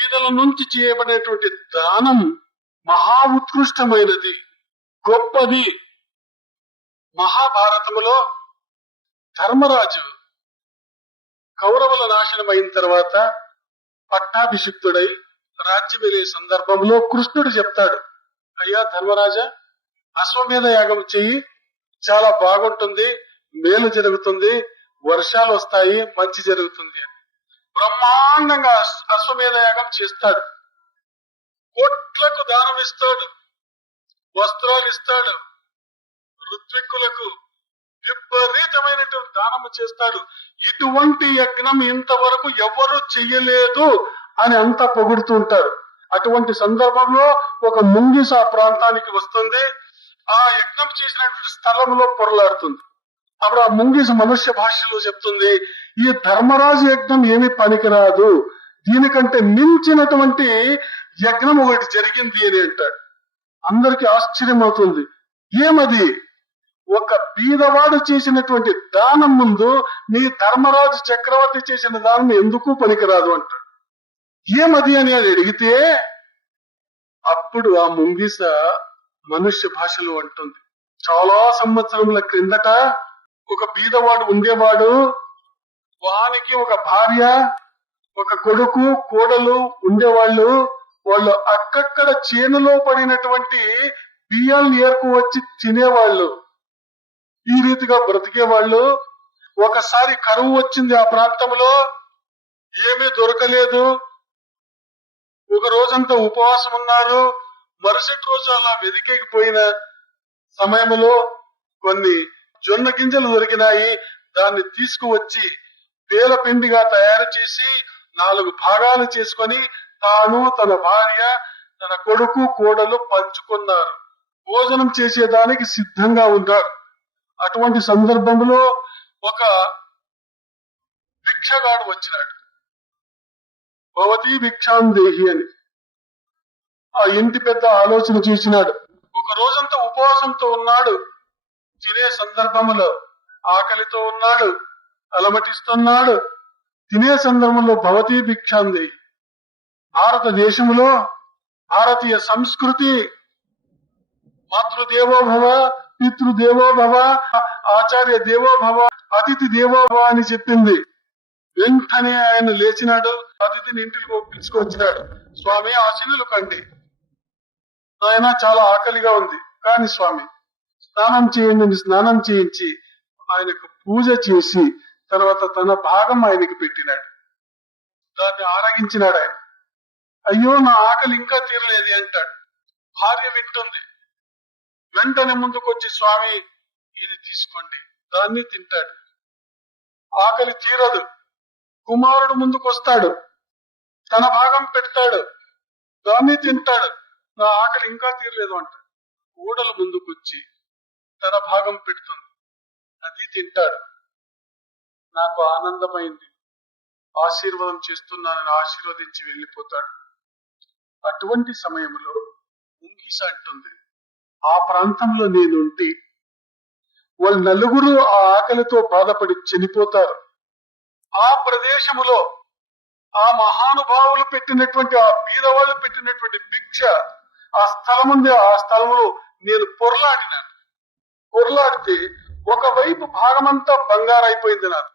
బీదల నుంచి చేయబడేటువంటి దానం మహా ఉత్కృష్టమైనది, గొప్పది. మహాభారతములో ధర్మరాజు కౌరవుల నాశనం అయిన తర్వాత పట్టాభిషిక్తుడై రాజ్యం వెళ్ళే సందర్భంలో కృష్ణుడు చెప్తాడు, అయ్యా ధర్మరాజా, అశ్వమేధ యాగం చెయ్యి, చాలా బాగుంటుంది, మేలు జరుగుతుంది, వర్షాలు వస్తాయి, మంచి జరుగుతుంది అని బ్రహ్మాండంగా అశ్వమేధ యాగం చేస్తాడు. కోట్లకు దానం ఇస్తాడు, వస్త్రాలు ఇస్తాడు, ఋత్విక్కులకు విపరీతమైనటువంటి దానము చేస్తాడు. ఇటువంటి యజ్ఞం ఇంతవరకు ఎవరు చెయ్యలేదు అని అంతా పొగుడుతుంటారు. అటువంటి సందర్భంలో ఒక ముంగిస ఆ ప్రాంతానికి వస్తుంది. ఆ యజ్ఞం చేసినటువంటి స్థలంలో పొరలాడుతుంది. అప్పుడు ఆ ముంగిస మనుష్య భాషలో చెప్తుంది, ఈ ధర్మరాజు యజ్ఞం ఏమీ పనికిరాదు, దీనికంటే మించినటువంటి యజ్ఞం ఒకటి జరిగింది అని అంటాడు. అందరికి ఆశ్చర్యం అవుతుంది. ఏమది? ఒక బీదవాడు చేసినటువంటి దానం ముందు నీ ధర్మరాజు చక్రవర్తి చేసిన దానం ఎందుకు పనికిరాదు అంటాడు. ఏమది అని అది అడిగితే అప్పుడు ఆ ముంగిస మనుష్య భాషలో అంటుంది, చాలా సంవత్సరముల క్రిందట ఒక బీదవాడు ఉండేవాడు. వానికి ఒక భార్య, ఒక కొడుకు, కోడలు ఉండేవాళ్ళు. వాళ్ళు అక్కక్కడ చేనులో పడినటువంటి బియ్యాన్ని ఏరుకు వచ్చి తినేవాళ్ళు. ఈ రీతిగా బ్రతికేవాళ్ళు. ఒకసారి కరువు వచ్చింది ఆ ప్రాంతంలో, ఏమీ దొరకలేదు. ఒక రోజంతా ఉపవాసం ఉన్నారు. మరుసటి రోజు అలా వెదికేకపోయిన సమయంలో కొన్ని జొన్న గింజలు దొరికినాయి. దాన్ని తీసుకువచ్చి పేల పిండిగా తయారు చేసి 4 భాగాలు చేసుకొని తాను, తన భార్య, తన కొడుకు, కోడలు పంచుకున్నారు. భోజనం చేసేదానికి సిద్ధంగా ఉన్నారు. అటువంటి సందర్భంలో ఒక భిక్షగాడు వచ్చినాడు, భవతి భిక్షాందేహి అని. ఆ ఇంటి పెద్ద ఆలోచన చేసినాడు. ఒక రోజంతా ఉపవాసంతో ఉన్నాడు. తినే సందర్భంలో ఆకలితో ఉన్నాడు, అలమటిస్తున్నాడు. తినే సందర్భంలో భవతి భిక్షాందేహి. భారతదేశంలో భారతీయ సంస్కృతి మాతృదేవో భవ, పితృదేవో భవ, ఆచార్య దేవో భవ, అతిథి దేవో భవ అని చెప్పింది. వెంటనే ఆయన లేచినాడు, అతిథిని ఇంటికి పిలుచుకొచ్చినాడు. స్వామి, ఆశీనులు కండి, ఆయన చాలా ఆకలిగా ఉంది, కానీ స్వామి స్నానం చేయండి. స్నానం చేయించి ఆయనకు పూజ చేసి తర్వాత తన భాగం ఆయనకి పెట్టినాడు. దాన్ని ఆరగించినాడు ఆయన. అయ్యో, నా ఆకలి ఇంకా తీరలేదు అంటాడు. భార్య వింటుంది. వెంటనే ముందుకొచ్చి, స్వామి ఇది తీసుకోండి, దాన్ని తింటాడు. ఆకలి తీరదు. కుమారుడు ముందుకొస్తాడు, తన భాగం పెడతాడు, దాన్ని తింటాడు. నా ఆకలి ఇంకా తీరలేదు అంటాడు. కోడలు ముందుకొచ్చి తన భాగం పెడుతుంది, అది తింటాడు. నాకు ఆనందమైంది, ఆశీర్వాదం చేస్తున్నానని ఆశీర్వదించి వెళ్ళిపోతాడు. అటువంటి సమయంలో ముంగిస అంటుంది, ఆ ప్రాంతంలో నేనుంటి వాళ్ళు నలుగురు ఆ ఆకలితో బాధపడి చనిపోతారు. ఆ ప్రదేశములో ఆ మహానుభావులు పెట్టినటువంటి, ఆ బీదవాళ్ళు పెట్టినటువంటి భిక్ష ఆ స్థలం ఉంది. ఆ స్థలంలో నేను పొరలాడినాను. పొరలాడితే ఒకవైపు భాగమంతా బంగారైపోయింది నాకు.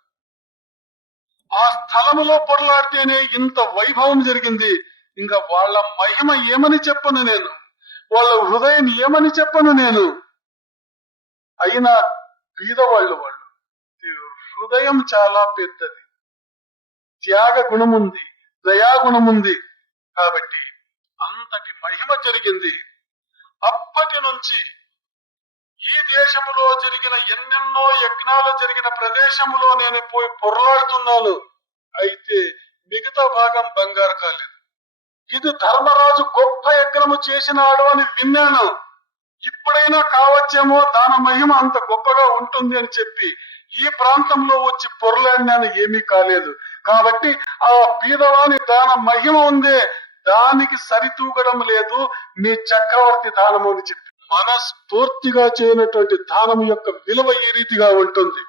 ఆ స్థలములో పొరలాడితేనే ఇంత వైభవం జరిగింది. ఇంకా వాళ్ళ మహిమ ఏమని చెప్పను నేను, వాళ్ళ హృదయం ఏమని చెప్పను నేను. అయినా బీదవాళ్ళు, వాళ్ళు హృదయం చాలా పెద్దది, త్యాగ గుణముంది, దయాగుణముంది. కాబట్టి అంతటి మహిమ జరిగింది. అప్పటి నుంచి ఈ దేశములో జరిగిన ఎన్నెన్నో యజ్ఞాలు జరిగిన ప్రదేశములో నేను పోయి పొరలాడుతున్నాను. అయితే మిగతా భాగం బంగారు కాలేదు. ఇది ధర్మరాజు గొప్ప యజ్ఞము చేసినాడు అని విన్నాను. ఇప్పుడైనా కావచ్చేమో, దాని మహిమ అంత గొప్పగా ఉంటుంది అని చెప్పి ఈ ప్రాంతంలో వచ్చి పొరలాడినాను, ఏమీ కాలేదు. కాబట్టి ఆ బీదవాని దాన మహిమ ఉందే, దానికి సరితూగడం లేదు మీ చక్రవర్తి దానము అని చెప్పి. మనస్ఫూర్తిగా చేయనటువంటి దానము యొక్క విలువ ఈ రీతిగా ఉంటుంది.